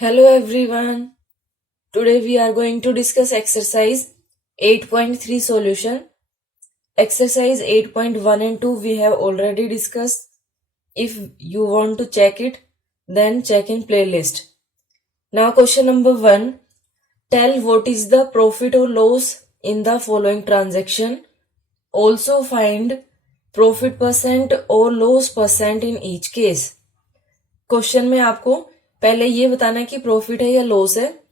Hello everyone. Today we are going to discuss exercise 8.3 solution. Exercise 8.1 and 2 we have already discussed. If you want to check it, then check in playlist. Now question number 1. Tell what is the profit or loss in the following transaction. Also find profit percent or loss percent in each case. Question में आपको पहले ये बताना है कि profit है या loss है,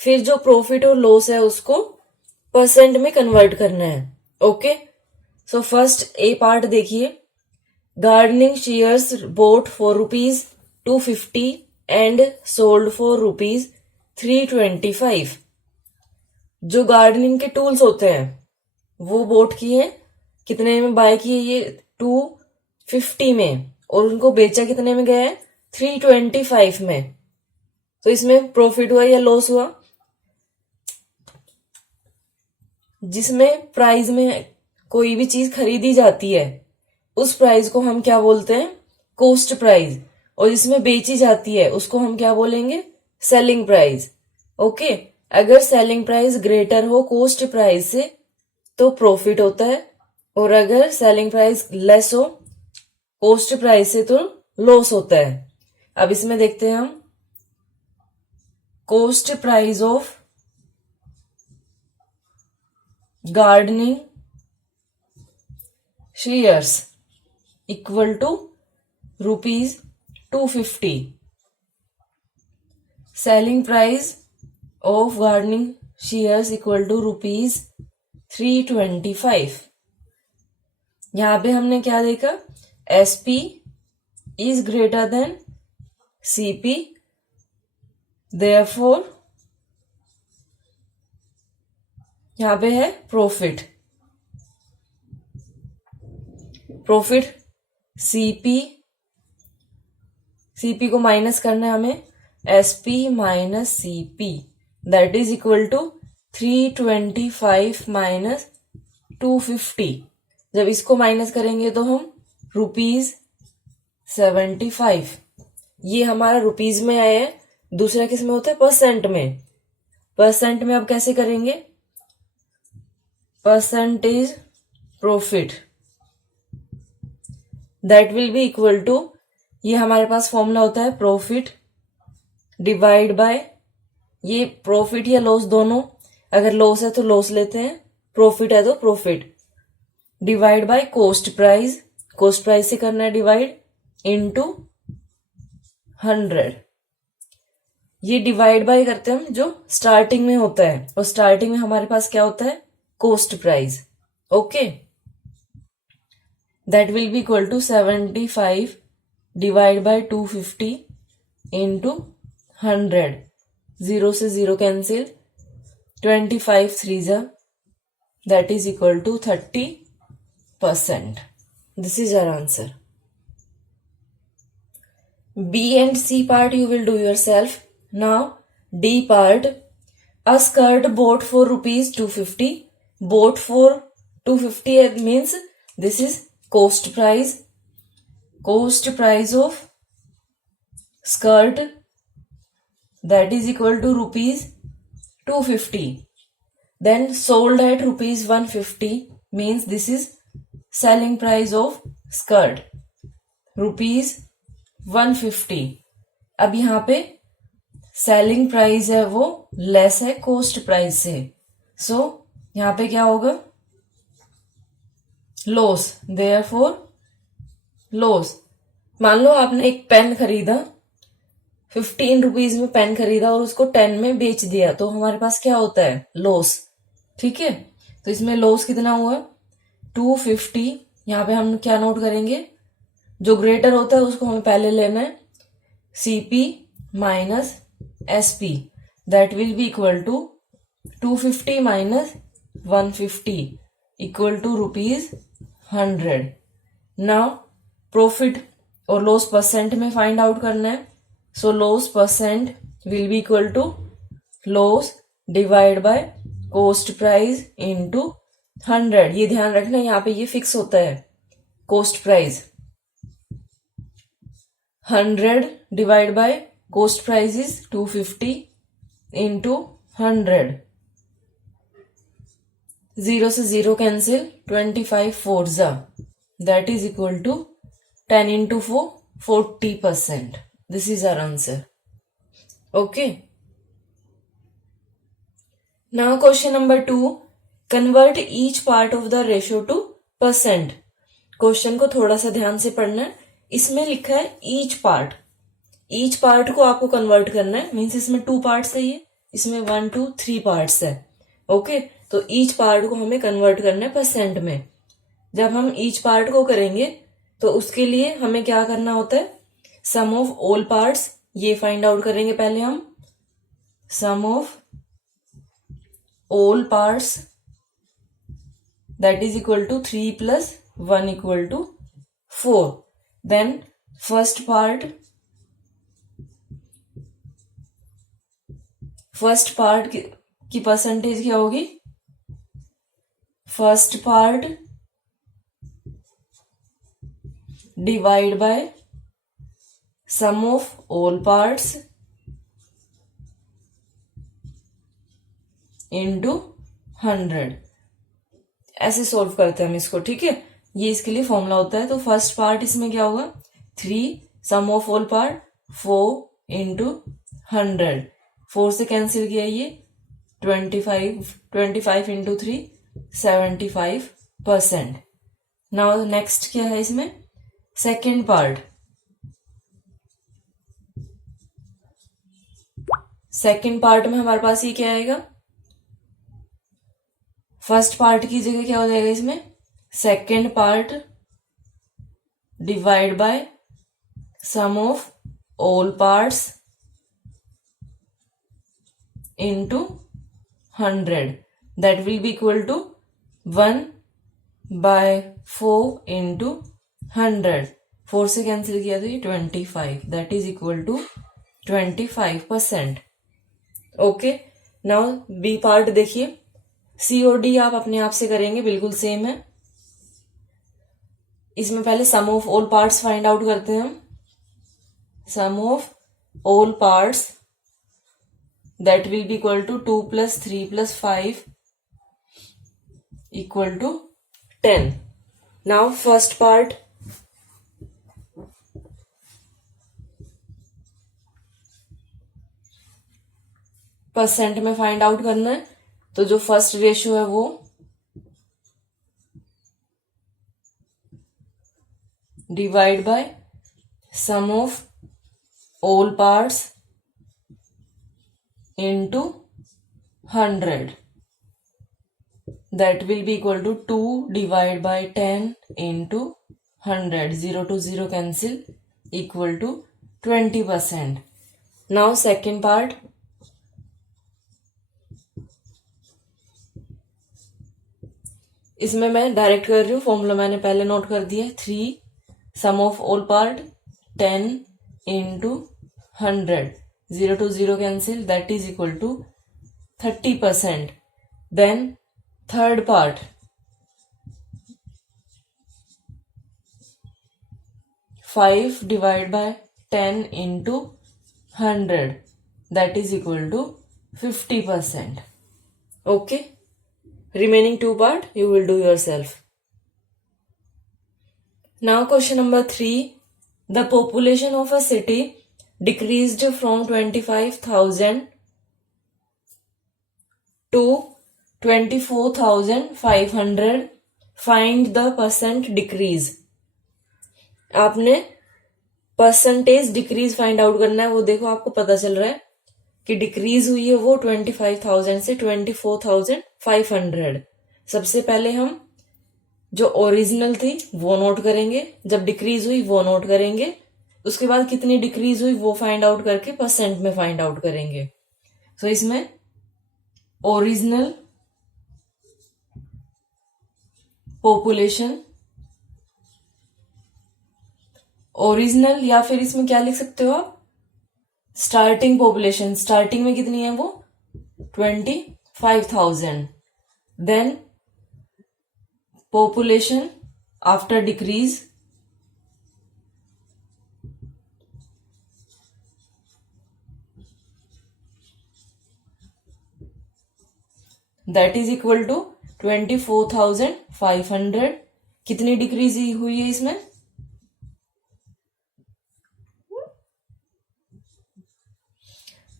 फिर जो प्रॉफिट और लॉस है उसको परसेंट में कन्वर्ट करना है. Okay, so first A part देखिए. Gardening shares boat for ₹250 and sold for ₹325. जो गार्डनिंग के टूल्स होते हैं वो बोट किए, कितने में बाय किए? ये 250 में, और उनको बेचा कितने में गया है? 325 में. तो इसमें प्रॉफिट हुआ या लॉस हुआ? जिसमें प्राइस में कोई भी चीज खरीदी जाती है उस प्राइस को हम क्या बोलते हैं? Cost price. और जिसमें बेची जाती है उसको हम क्या बोलेंगे? Selling price. ओके, अगर सेलिंग प्राइस ग्रेटर हो कॉस्ट प्राइस से तो प्रॉफिट होता है, और अगर सेलिंग प्राइस लेस हो कॉस्ट प्राइस से तो लॉस होता है. अब इसमें देखते हैं हम. Cost price of gardening shares equal to ₹250. Selling price of gardening shares equal to ₹325. यहां पे हमने क्या देखा? SP is greater than CP, therefore यहां पे है प्रॉफिट. प्रॉफिट CP को माइनस करना है हमें. SP minus CP that is equal to 325 minus 250. जब इसको माइनस करेंगे तो हम ₹75. ये हमारा रुपीज में आया है. दूसरा किस में होता है? परसेंट में. परसेंट में अब कैसे करेंगे? Percentage profit that will be equal to, ये हमारे पास फॉर्मूला होता है प्रॉफिट डिवाइड बाय, ये प्रॉफिट या लॉस दोनों. अगर लॉस है तो लॉस लेते हैं, प्रॉफिट है तो profit, divide by cost price. Cost price से करना है डिवाइड, इनटू 100. ये डिवाइड बाय करते हैं हम जो स्टार्टिंग में होता है, और स्टार्टिंग में हमारे पास क्या होता है? Cost price. Okay, that will be equal to 75 divide by 250 into 100. 0 से 0 कैंसिल, 25 3 जा, that is equal to 30%. This is our answer. B and C part you will do yourself. Now D part. A skirt bought for ₹250. Bought for 250 means this is cost price. Cost price of skirt that is equal to ₹250. Then sold at ₹150 means this is selling price of skirt, ₹150. अब यहां पे selling price है वो less है cost price से, सो यहां पे क्या होगा? लॉस. Therefore loss. मान लो आपने एक पेन खरीदा, 15 रुपीज में पेन खरीदा और उसको 10 में बेच दिया, तो हमारे पास क्या होता है? लॉस. ठीक है, तो इसमें लॉस कितना हुआ? 250. यहां पे हम क्या नोट करेंगे? जो ग्रेटर होता है उसको हमें पहले लेना है, CP minus SP that will be equal to 250 minus 150 equal to ₹100. Now profit और लॉस परसेंट में फाइंड आउट करना है, so loss percent will be equal to loss divide by cost price into 100. ये ध्यान रखना, यहाँ पे ये फिक्स होता है cost price. 100 divide bye cost price is 250 into 100. 0 से 0 cancel, 25 4 जा, that is equal to 10 into 4, 40%. This is our answer. Okay. Now question number 2, convert each part of the ratio to percent. Question को थोड़ा सा ध्यान से पढ़ना है. इसमें लिखा है ईच पार्ट. ईच पार्ट को आपको कन्वर्ट करना है. मीन्स इसमें 2 पार्ट्स है, ये इसमें 1 2 3 पार्ट्स है. ओके, तो ईच पार्ट को हमें कन्वर्ट करना है परसेंट में. जब हम ईच पार्ट को करेंगे तो उसके लिए हमें क्या करना होता है, सम ऑफ ऑल पार्ट्स, ये फाइंड आउट करेंगे पहले हम. Sum of all parts that is equal to 3 plus 1 equal to 4. Then first part की परसेंटेज क्या होगी, first part divide by sum of all parts into 100. ऐसे सॉल्व करते हैं हम इसको. ठीक है, ये इसके लिए फॉर्मूला होता है. तो फर्स्ट पार्ट इसमें क्या होगा, 3 sum of all part 4 into 100. 4 से कैंसिल किया, ये 25 इंटू 3 75%. नाउ नेक्स्ट क्या है इसमें, सेकेंड पार्ट. सेकेंड पार्ट में हमारे पास ये क्या आएगा, फर्स्ट पार्ट की जगह क्या हो जाएगा इसमें, second part divide by sum of all parts into 100. That will be equal to 1/4 into 100. 4 से कैंसिल किया तो ये 25. That is equal to 25%. Okay, now B part देखिए. COD आप अपने आप से करेंगे, बिल्कुल सेम है. इसमें पहले sum of all parts find out करते हैं हम. Sum of all parts that will be equal to 2 plus 3 plus 5 equal to 10. Now first part, percent में फाइंड आउट करना है. तो जो फर्स्ट रेशियो है वो divide by sum of all parts into 100. That will be equal to 2 divide by 10 into 100. 0 to 0 cancel, equal to 20%. Now second part, इसमें मैं direct कर रही हूँ, फॉर्मूला मैंने पहले नोट कर दिया है. 3 sum of all part 10 into 100. 0 to 0 cancel, that is equal to 30%. Then third part, 5 divide by 10 into 100. That is equal to 50%. Okay, remaining 2 part you will do yourself. Now question number 3, the population of a city decreased from 25,000 to 24,500. find the percent decrease. आपने percentage decrease find out करना है. वो देखो आपको पता चल रहा है कि डिक्रीज हुई है वो 25,000 से 24,500. सबसे पहले हम जो ओरिजिनल थी वो नोट करेंगे, जब डिक्रीज हुई वो नोट करेंगे, उसके बाद कितनी डिक्रीज हुई वो फाइंड आउट करके परसेंट में फाइंड आउट करेंगे. सो इसमें ओरिजिनल पॉपुलेशन, ओरिजिनल या फिर इसमें क्या लिख सकते हो आप, स्टार्टिंग पॉपुलेशन. स्टार्टिंग में कितनी है वो 25,000. Then population after decrease that is equal to 24,500। कितनी डिक्रीज हुई है इसमें?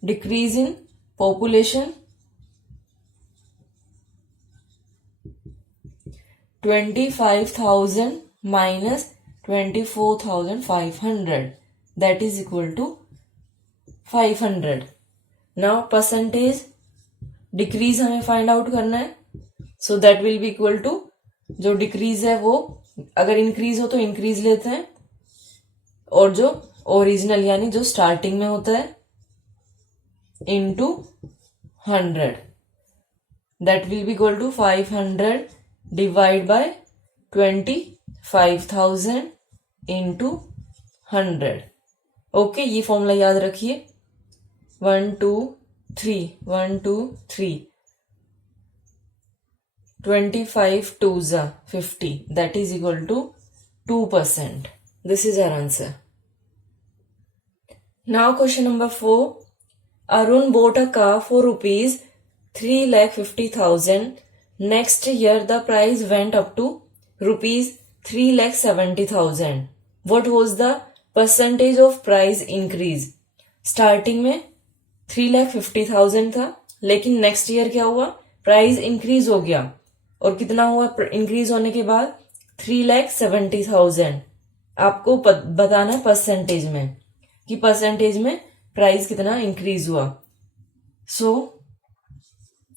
Decrease in population 25,000 minus 24,500, that is equal to 500. Now percentage decrease हमें फाइंड आउट करना है, so that will be equal to, जो डिक्रीज है वो अगर इंक्रीज हो तो इंक्रीज लेते हैं, और जो ओरिजिनल यानी जो स्टार्टिंग में होता है into 100, that will be equal to 500 divide by 25,000 into 100। Okay, ये फॉर्मूला याद रखिए। 1 2 3 1 2 3 25 2s 50, that is equal to 2%. This is our answer. Now question number 4. Arun bought a car for rupees 3,50,000. Next year the price went up to rupees 3,70,000. What was the percentage of price increase? Starting में 3,50,000 था, लेकिन next year क्या हुआ, price increase हो गया, और कितना हुआ इंक्रीज होने के बाद? 3,70,000। आपको बताना है परसेंटेज में कि परसेंटेज में प्राइस कितना इंक्रीज हुआ। सो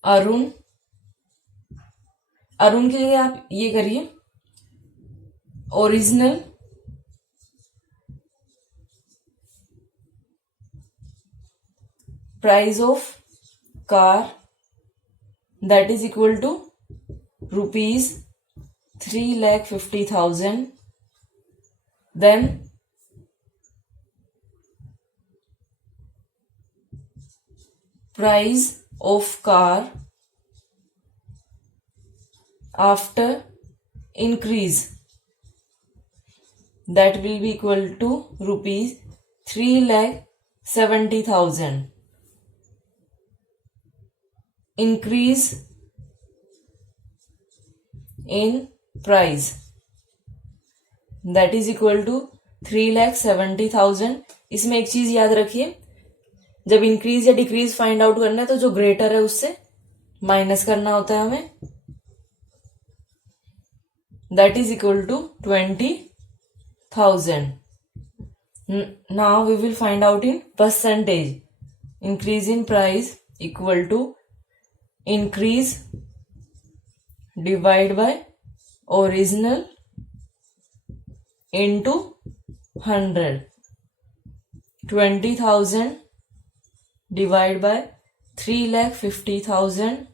अरुण के लिए आप ये करिए, original price of car that is equal to rupees 3,50,000, then price of car after increase that will be equal to rupees 3,70,000. Increase in price that is equal to 3,70,000. इसमें एक चीज याद रखिए, जब इंक्रीज या डिक्रीज फाइंड आउट करना है तो जो ग्रेटर है उससे माइनस करना होता है हमें, that is equal to 20,000. Now we will find out in percentage. Increase in price equal to increase divide by original into 100. 20,000 divide by 3,50,000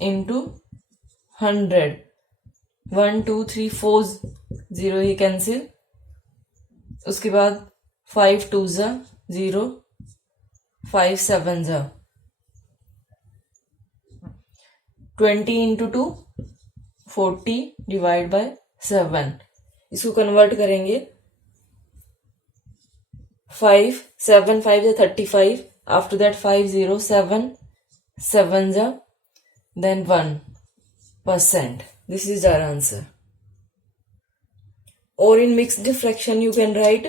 into 100. 1 2 3 4 0 he cancel, उसके बाद 5 2s 0 5 7s 20 into 2 40 divide by 7। इसको convert करेंगे, 5 7 5 35, after that 5 0 7 7s then 1%. This is our answer. Or in mixed fraction you can write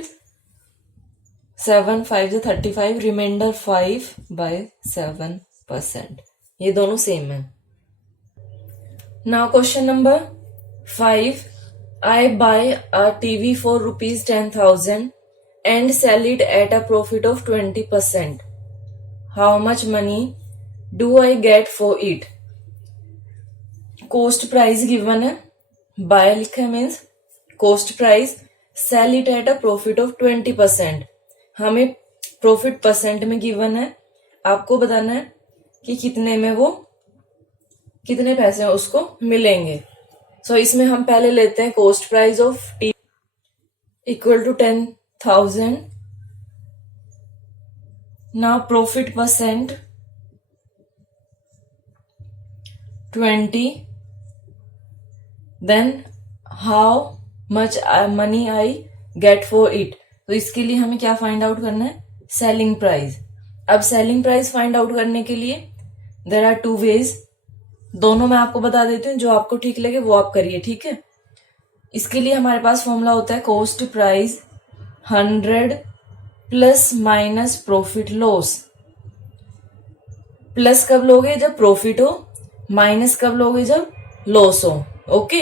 7 5 35, remainder 5 by 7%. ये दोनों same है। Now question number 5. I buy a TV for rupees 10,000 and sell it at a profit of 20%. How much money do I get for it? Cost price given है, buy लिखा है means cost price, sell it at a profit of 20%. हमें profit percent में given है, आपको बताना है कि कितने में वो कितने पैसे उसको मिलेंगे। सो इसमें हम पहले लेते हैं cost price of tea equal to 10,000। Now profit percent 20, then how much money I get for it. तो इसके लिए हमें क्या फाइंड आउट करना है, सेलिंग प्राइस। अब सेलिंग प्राइस फाइंड आउट करने के लिए देयर आर 2 वेज। दोनों मैं आपको बता देती हूँ, जो आपको ठीक लगे वो आप करिए, ठीक है। इसके लिए हमारे पास फॉर्मूला होता है cost price 100 plus minus profit loss. Plus कब लोगे? जब प्रॉफिट हो, माइनस कब लोगे? जब लॉस हो। ओके,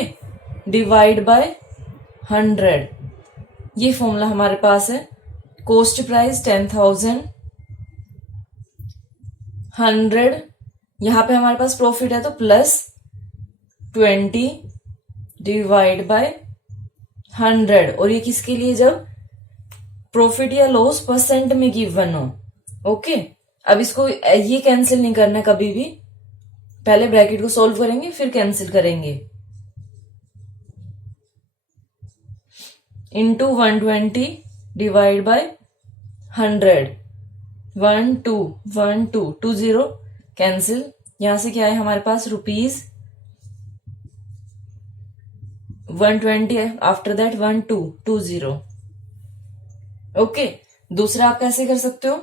डिवाइड बाय 100, ये फॉर्मूला हमारे पास है। कॉस्ट प्राइस 10,000, 100, यहां पे हमारे पास प्रॉफिट है तो प्लस 20 डिवाइड बाय 100। और ये किसके लिए? जब प्रॉफिट या लॉस परसेंट में गिवन हो। ओके, अब इसको ये कैंसिल नहीं करना कभी भी, पहले ब्रैकेट को सॉल्व करेंगे फिर कैंसिल करेंगे। Into 120 divide by 100, 1 2 1 2 2 0 cancel. यहां से क्या है हमारे पास? रुपीज 120 है, आफ्टर दैट 1 2 2 0। ओके, दूसरा आप कैसे कर सकते हो?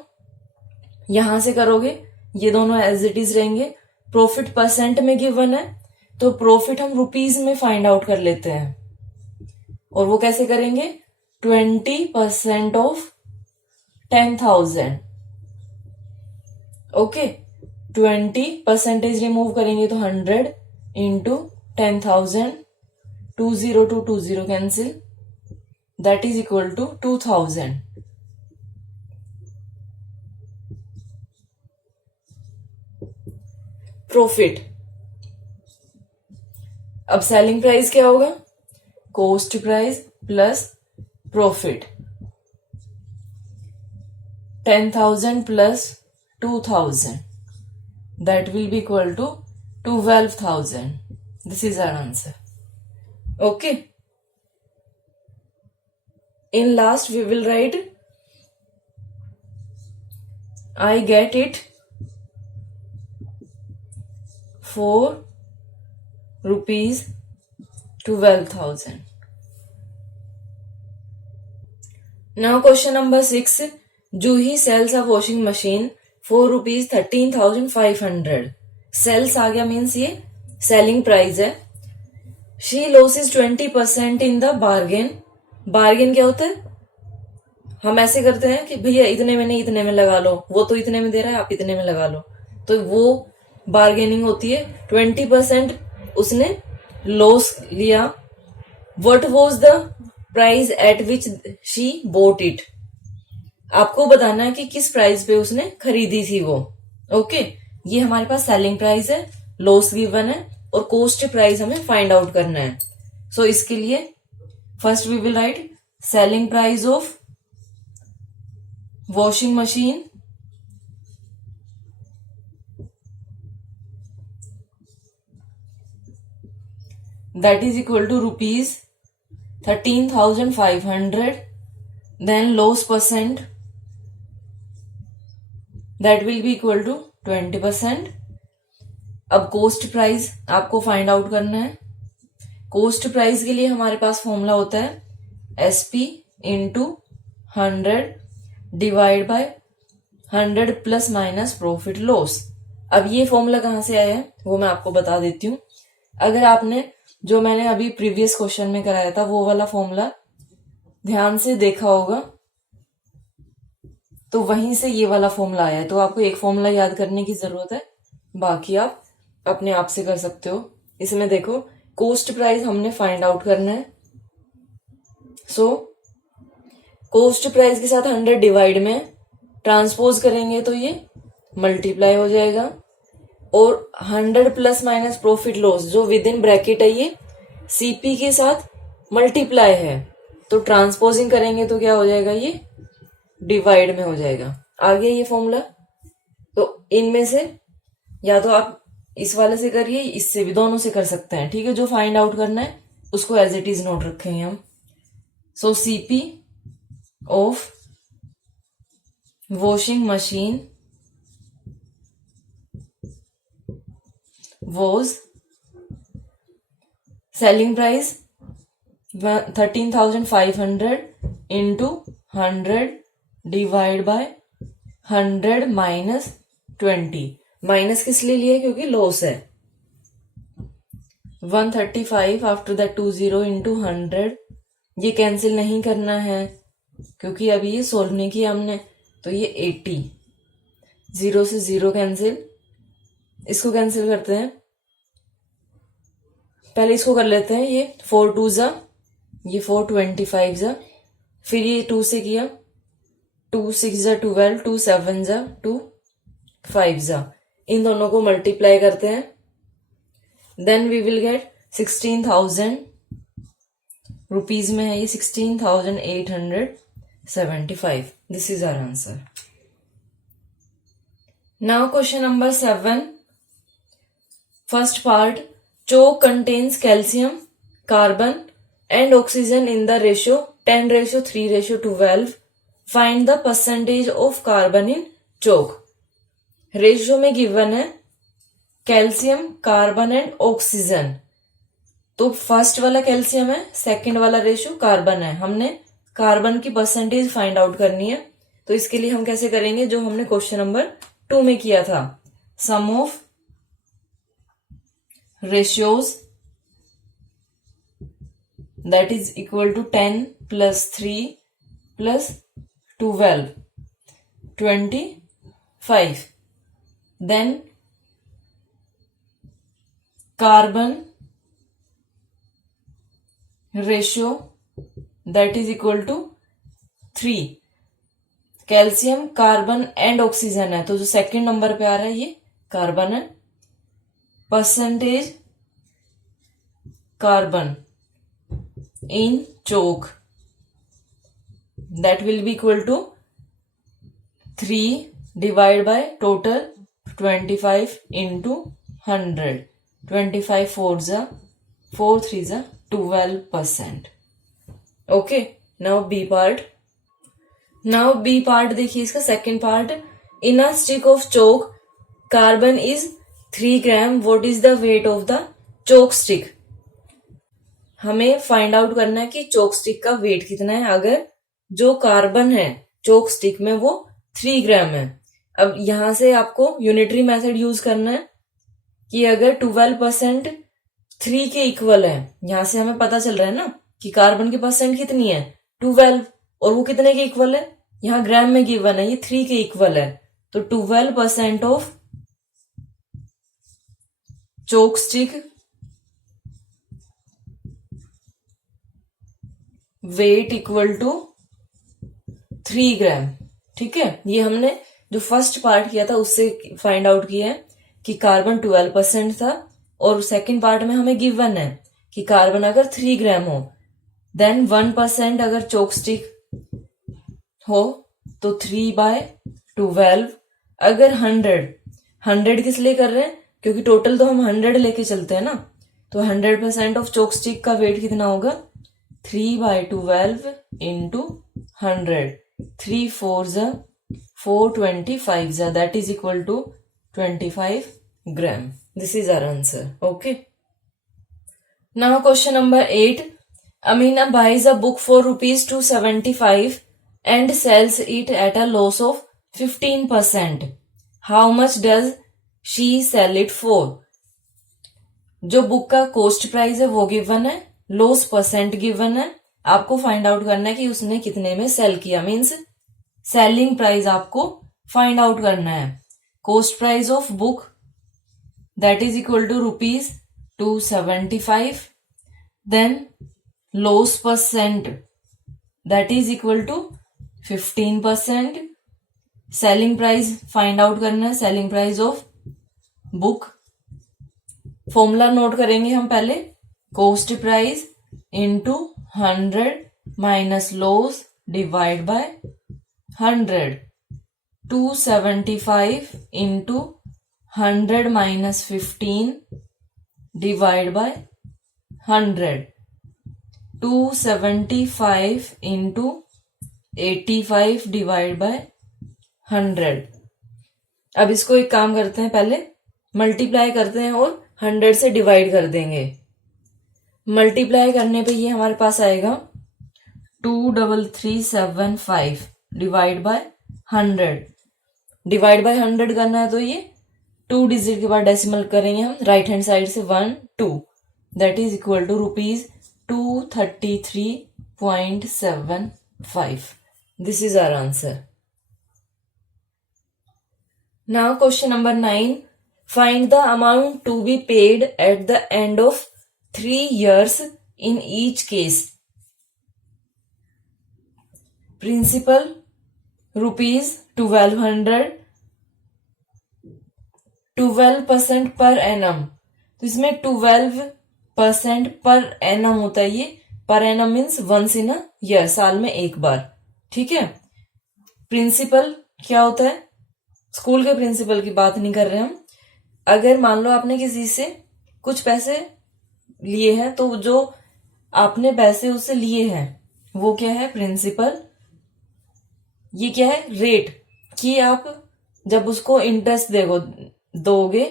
यहां से करोगे, ये दोनों एज इट इज रहेंगे। प्रॉफिट परसेंट में गिवन है तो प्रॉफिट हम रुपीज में फाइंड आउट कर लेते हैं। और वो कैसे करेंगे? 20% ऑफ 10,000। ओके, 20% रिमूव करेंगे तो 100 into 10,000, 20 to 20 cancel, that is equal to 2000। Profit. अब सेलिंग प्राइस क्या होगा? Cost price plus profit, 10,000 plus 2,000, that will be equal to 12,000. This is our answer. Okay. In last we will write I get it for rupees 12,000. Now question number 6. Juhi sells a washing machine for rupees 13,500. Sales आ गया, means ये selling price है। She losses 20% in the bargain. Bargain क्या होता है? हम ऐसे करते हैं कि भैया इतने में नहीं, इतने में लगा लो, वो तो इतने में दे रहा है, आप इतने में लगा लो, तो वो बार्गेनिंग होती है। 20% उसने लॉस लिया। What was the price at which she boat it? आपको बताना है कि किस प्राइस पे उसने खरीदी थी वो। ओके, ये हमारे पास सेलिंग प्राइस है, लॉस गिवन है, और कॉस्ट प्राइस हमें फाइंड आउट करना है। सो इसके लिए first we will write selling price of washing machine that is equal to rupees 13,500, then loss percent that will be equal to 20%. अब cost price आपको find out करना है। Cost price के लिए हमारे पास फॉर्मूला होता है SP into 100 divide by 100 plus minus profit loss. अब ये फॉर्मूला कहाँ से आया है वो मैं आपको बता देती हूँ। अगर आपने जो मैंने अभी प्रीवियस क्वेश्चन में कराया था वो वाला फॉर्मूला ध्यान से देखा होगा तो वहीं से ये वाला फॉर्मूला आया है। तो आपको एक फॉर्मूला याद करने की जरूरत है, बाकी आप अपने आप से कर सकते हो। इसमें देखो कॉस्ट प्राइस हमने फाइंड आउट करना है। सो कॉस्ट प्राइस के साथ 100 डिवाइड में ट्रांसपोज करेंगे तो ये मल्टीप्लाई हो जाएगा, और 100 प्लस माइनस प्रॉफिट लॉस जो विद इन ब्रैकेट है ये सीपी के साथ मल्टीप्लाई है, तो ट्रांसपोजिंग करेंगे तो क्या हो जाएगा? ये डिवाइड में हो जाएगा। आ गया ये फॉर्मूला। तो इनमें से या तो आप इस वाले से करिए, इससे भी, दोनों से कर सकते हैं, ठीक है। जो फाइंड आउट करना है उसको एज इट इज नोट रखेंगे हम। So CP of washing machine was selling price 13,500 into 100 divide by 100 minus 20। Minus किस लिए लिया? क्योंकि लॉस है। 135 आफ्टर दैट 20 इंटू 100, ये कैंसिल नहीं करना है क्योंकि अभी ये सोल्व नहीं किया हमने, तो ये 80, 0 से 0 कैंसिल, इसको कैंसिल करते हैं, पहले इसको कर लेते हैं, ये 4 2 जा, ये 4 25 जा, फिर ये 2 से किया, 2 6 जा 12, 2 7 जा 2 5 जा, इन दोनों को मल्टीप्लाई करते हैं, then we will get 16,000 rupees में है ये 16,875. This is our answer. Now question number 7. First part, chalk contains calcium, carbon and oxygen in the ratio 10:3:12. Find the percentage of carbon in choke. Ratio में given है calcium, carbon and oxygen. तो first वाला calcium है, second वाला ratio carbon है. हमने carbon की percentage find out करनी है. तो इसके लिए हम कैसे करेंगे, जो हमने क्वेश्चन नंबर 2 में किया था, sum of ratios that is equal to 10 plus 3 plus 12, 25. Then carbon ratio that is equal to 3. Calcium, carbon and oxygen है, तो जो सेकंड नंबर पे आ रहा है ये कार्बन है. Percentage carbon in choke, that will be equal to 3 divided by total 25 into 100. 25 4 जा 4 3 जा 12%. Okay, now B part. Now B part देखिए, इसका second part. In a stick of chalk, carbon is 3 gram. What is the weight of the chalk stick? हमें find out करना है कि चोक stick का wait कितना है. अगर जो कार्बन है चोक स्टिक में वो 3 ग्राम है. अब यहां से आपको यूनिटरी मेथड यूज करना है कि अगर 12% 3 के इक्वल है, यहां से हमें पता चल रहा है ना कि कार्बन की परसेंट कितनी है 12, और वो कितने के इक्वल है, यहां ग्राम में गिवन है, ये 3 के इक्वल है. तो 12% of chalk stick weight equal to 3 gram. ठीक है, ये हमने जो फर्स्ट पार्ट किया था उससे फाइंड आउट किया है कि कार्बन 12% था, और सेकंड पार्ट में हमें गिवन है कि कार्बन अगर 3 ग्राम हो, देन 1% अगर चोक स्टिक हो तो 3/12. अगर 100 किस लिए कर रहे हैं, क्योंकि टोटल तो हम 100 लेके चलते हैं ना, तो 100% ऑफ चोक स्टिक का वेट कितना होगा, 3/12 into 100. 3 4 जा 4 25 जा, that is equal to 25 gram. This is our answer. Okay. Now question number 8. Amina buys a book for rupees 275 and sells it at a loss of 15%. How much does she sell it for? जो book का cost price है वो given है, loss percent given है. आपको find out करना है कि उसने कितने में सेल किया, मीन्स सेलिंग प्राइस आपको फाइंड आउट करना है. Cost price of book that is equal to rupees 275, then loss percent that is equal to 15%. Selling price find out करना है, selling price of book. Formula note करेंगे हम पहले, cost price into 100 minus loss divide by 100. 275 into 100 minus 15 divide by 100. 275 into 85 divide by 100. अब इसको एक काम करते हैं, पहले मल्टीप्लाई करते हैं और 100 से डिवाइड कर देंगे. मल्टीप्लाई करने पे ये हमारे पास आएगा 23375 डिवाइड बाय 100. डिवाइड बाय 100 करना है तो ये 2 डिजिट के बाद डेसिमल करेंगे हम, राइट हैंड साइड से 1 2. that is equal to rupees 233.75. This is our answer. Now question number 9. Find the amount to be paid at the end of 3 years in each case. Principal rupees 1200, 12% per annum. तो इसमें 12% per annum होता है। ये per annum means once in a year, साल में एक बार। ठीक है। प्रिंसिपल क्या होता है? स्कूल के प्रिंसिपल की बात नहीं कर रहे हम। अगर मान लो आपने किसी से कुछ पैसे लिए हैं, तो जो आपने पैसे उससे लिए हैं वो क्या है? प्रिंसिपल। ये क्या है? रेट, कि आप जब उसको इंटरेस्ट दोगे।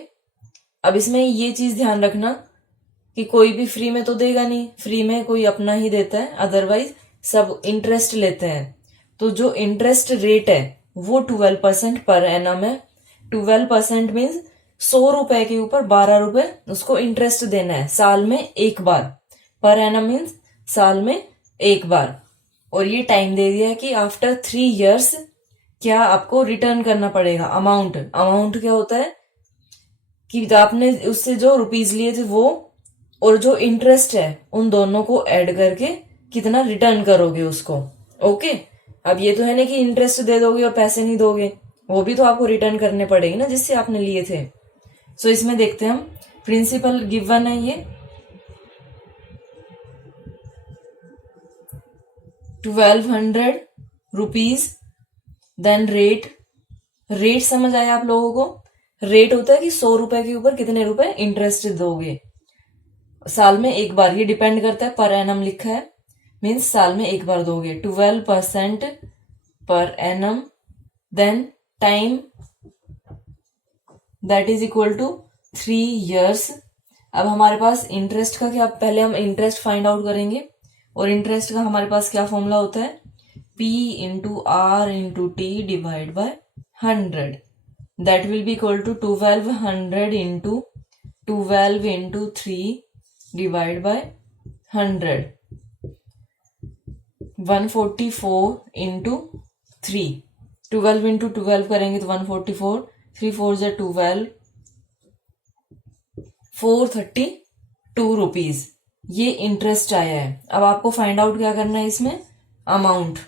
अब इसमें ये चीज ध्यान रखना कि कोई भी फ्री में तो देगा नहीं, फ्री में कोई अपना ही देता है, अदरवाइज सब इंटरेस्ट लेते हैं। तो जो इंटरेस्ट रेट है वो 12% पर एनम है। 12% मीन्स 100 रुपए के ऊपर 12 रुपए उसको इंटरेस्ट देना है साल में एक बार। पर एनम मीन्स साल में एक बार। और ये टाइम दे दिया है कि आफ्टर 3 years क्या आपको रिटर्न करना पड़ेगा। अमाउंट क्या होता है कि आपने उससे जो रुपीज लिए थे वो और जो इंटरेस्ट है उन दोनों को ऐड करके कितना रिटर्न करोगे उसको। ओके। अब ये तो है ना कि इंटरेस्ट दे दोगे और पैसे नहीं दोगे, वो भी तो आपको रिटर्न करने पड़ेंगे ना जिससे आपने लिए थे। सो इसमें देखते हैं हम। प्रिंसिपल गिवन है ये 1200 रुपीज। देन रेट समझ आया आप लोगों को? रेट होता है कि 100 रुपए के ऊपर कितने रुपए इंटरेस्ट दोगे साल में एक बार। ये डिपेंड करता है, पर एनम लिखा है मीन्स साल में एक बार दोगे। 12% per annum. Then time that is equal to 3 years। अब हमारे पास इंटरेस्ट का क्या, पहले हम इंटरेस्ट फाइंड आउट करेंगे। और इंटरेस्ट का हमारे पास क्या फॉर्मूला होता है? P into R into T divide by 100। That will be equal to 1200 into 12 into 3 divide by 100। 144 into 3। 12 into 12 करेंगे तो 144, 3 4 जा 12, 432 रुपीज ये इंटरेस्ट आया है। अब आपको फाइंड आउट क्या करना है इसमें? Amount.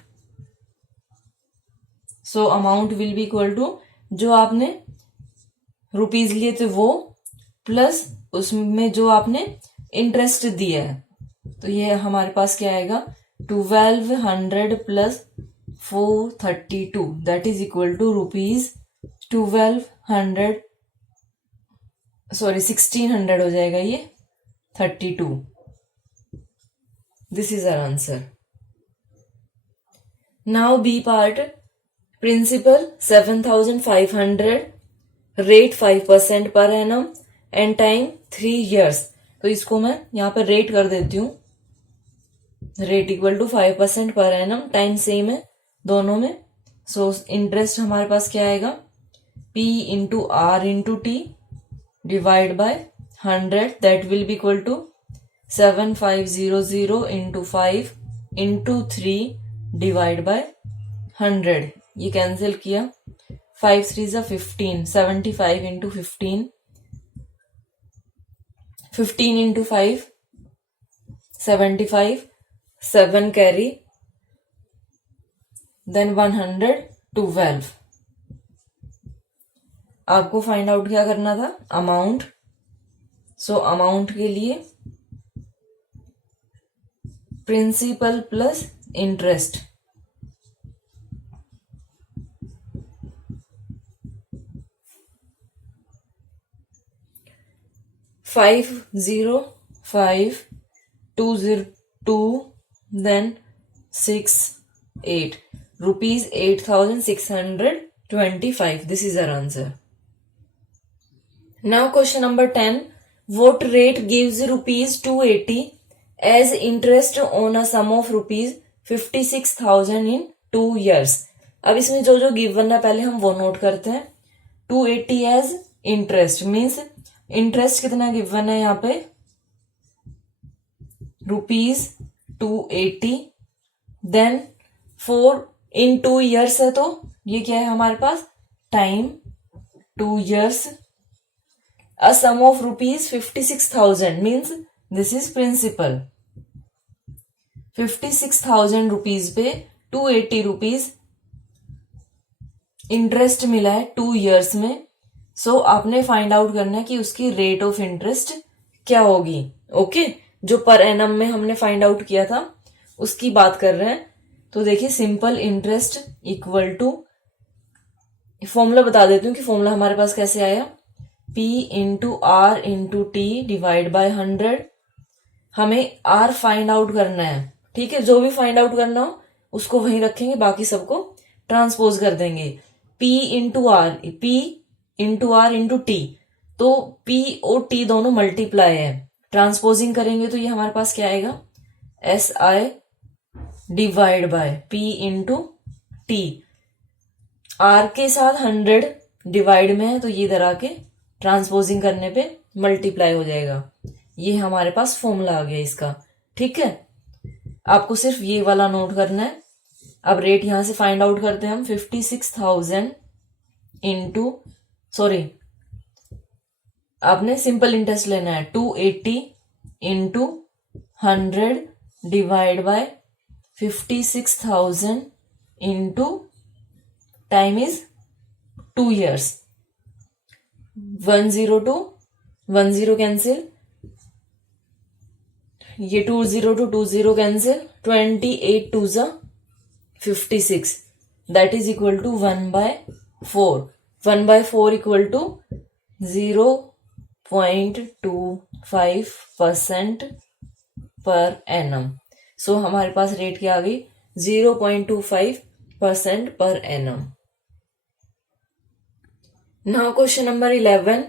So amount will be equal to जो आपने रुपीज लिए थे वो प्लस उसमें जो आपने इंटरेस्ट दिया है। तो ये हमारे पास क्या आएगा? 1200 plus 432 that is equal to rupees 1600 हो जाएगा ये 32। This is our answer. Now B part. Principal 7500, rate 5% per annum and time 3 years। तो इसको मैं यहाँ पर रेट कर देती हूँ। Rate equal to 5% per annum, time same है दोनों में। सो इंटरेस्ट हमारे पास क्या आएगा? P into R into T divide by 100 that will be equal to 7500 into 5 into 3 divide by 100। ये कैंसिल किया, 5 3 जा 15, 75 इंटू 15, 15 इंटू 5 75, 7 कैरी, देन 112। आपको फाइंड आउट क्या करना था? अमाउंट। सो अमाउंट के लिए principal plus interest. Five 5 2 0 2 then 6 8 rupees 8625. This is our answer. Now question number 10. What rate gives rupees 280 as interest on a sum of rupees 56,000 in 2 years? अब इसमें जो जो given है पहले हम वो नोट करते हैं। 280 एज इंटरेस्ट मीन्स इंटरेस्ट कितना गिवन है यहाँ पे? रुपीज 280, देन 4 in 2 years है तो ये क्या है हमारे पास, time 2 years, a sum of rupees 56,000 means this is principal. 56,000 rupees पे 280 रुपीज इंटरेस्ट मिला है 2 years में. सो आपने फाइंड आउट करना है कि उसकी रेट ऑफ इंटरेस्ट क्या होगी. ओके, जो पर एनम में हमने फाइंड आउट किया था उसकी बात कर रहे हैं. तो देखिए, simple interest equal to, formula बता देती हूँ कि फॉर्मूला हमारे पास कैसे आया. P into R into T divide by 100. हमें आर फाइंड आउट करना है. ठीक है, जो भी फाइंड आउट करना हो उसको वहीं रखेंगे, बाकी सबको ट्रांसपोज कर देंगे. P into R into T, तो P और T दोनों मल्टीप्लाई है. ट्रांसपोजिंग करेंगे तो ये हमारे पास क्या आएगा, SI divide by P into T. R के साथ 100 डिवाइड में है तो ये इधर आके ट्रांसपोजिंग करने पे मल्टीप्लाई हो जाएगा. ये हमारे पास फॉर्मूला आ गया इसका. ठीक है, आपको सिर्फ ये वाला नोट करना है. अब रेट यहां से फाइंड आउट करते हैं हम. 56,000 इंटू, सॉरी, आपने सिंपल इंटरेस्ट लेना है. 280 into 100 divide by 56,000 into time is 2 years. 102 10 cancel, ये 20 to 20 cancel, 28 2 56, that is equal to 1/4. 1/4 equal to 0.25% per annum. सो हमारे पास रेट क्या आ गई, 0.25% per annum. Now question number 11.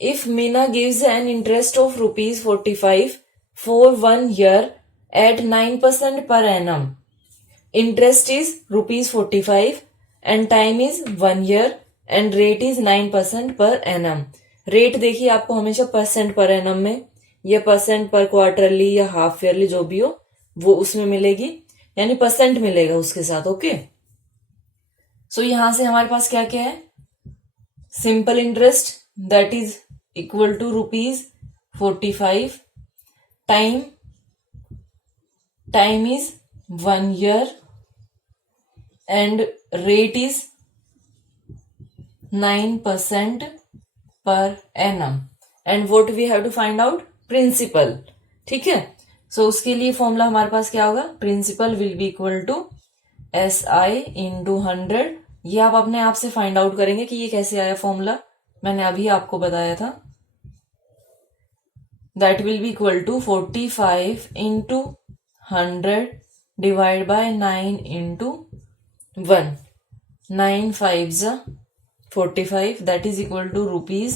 If Meena gives an interest of rupees 45 for 1 year at 9% per annum, interest is rupees 45 and time is 1 year and rate is 9% per annum. Rate देखिए आपको हमेशा percent per annum में या percent पर quarterly या half yearly जो भी हो वो उसमें मिलेगी, यानी परसेंट मिलेगा उसके साथ. ओके, सो यहां से हमारे पास क्या क्या है, simple interest that is equal to rupees 45, time is 1 year and rate is 9% per annum and what we have to find out, principal. ठीक है, सो उसके लिए फॉर्मूला हमारे पास क्या होगा, principal will be equal to SI into 100. ये आप अपने आप से फाइंड आउट करेंगे कि ये कैसे आया फॉर्मूला, मैंने अभी आपको बताया था. That will be equal to 45 into 100 divide by 9 into 1. 9 5s 45, that is equal to rupees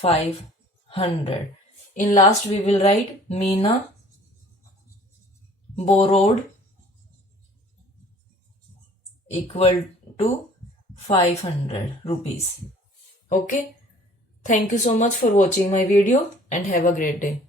500. In last we will write Meena borrowed equal to 500 rupees. Okay, thank you so much for watching my video and have a great day.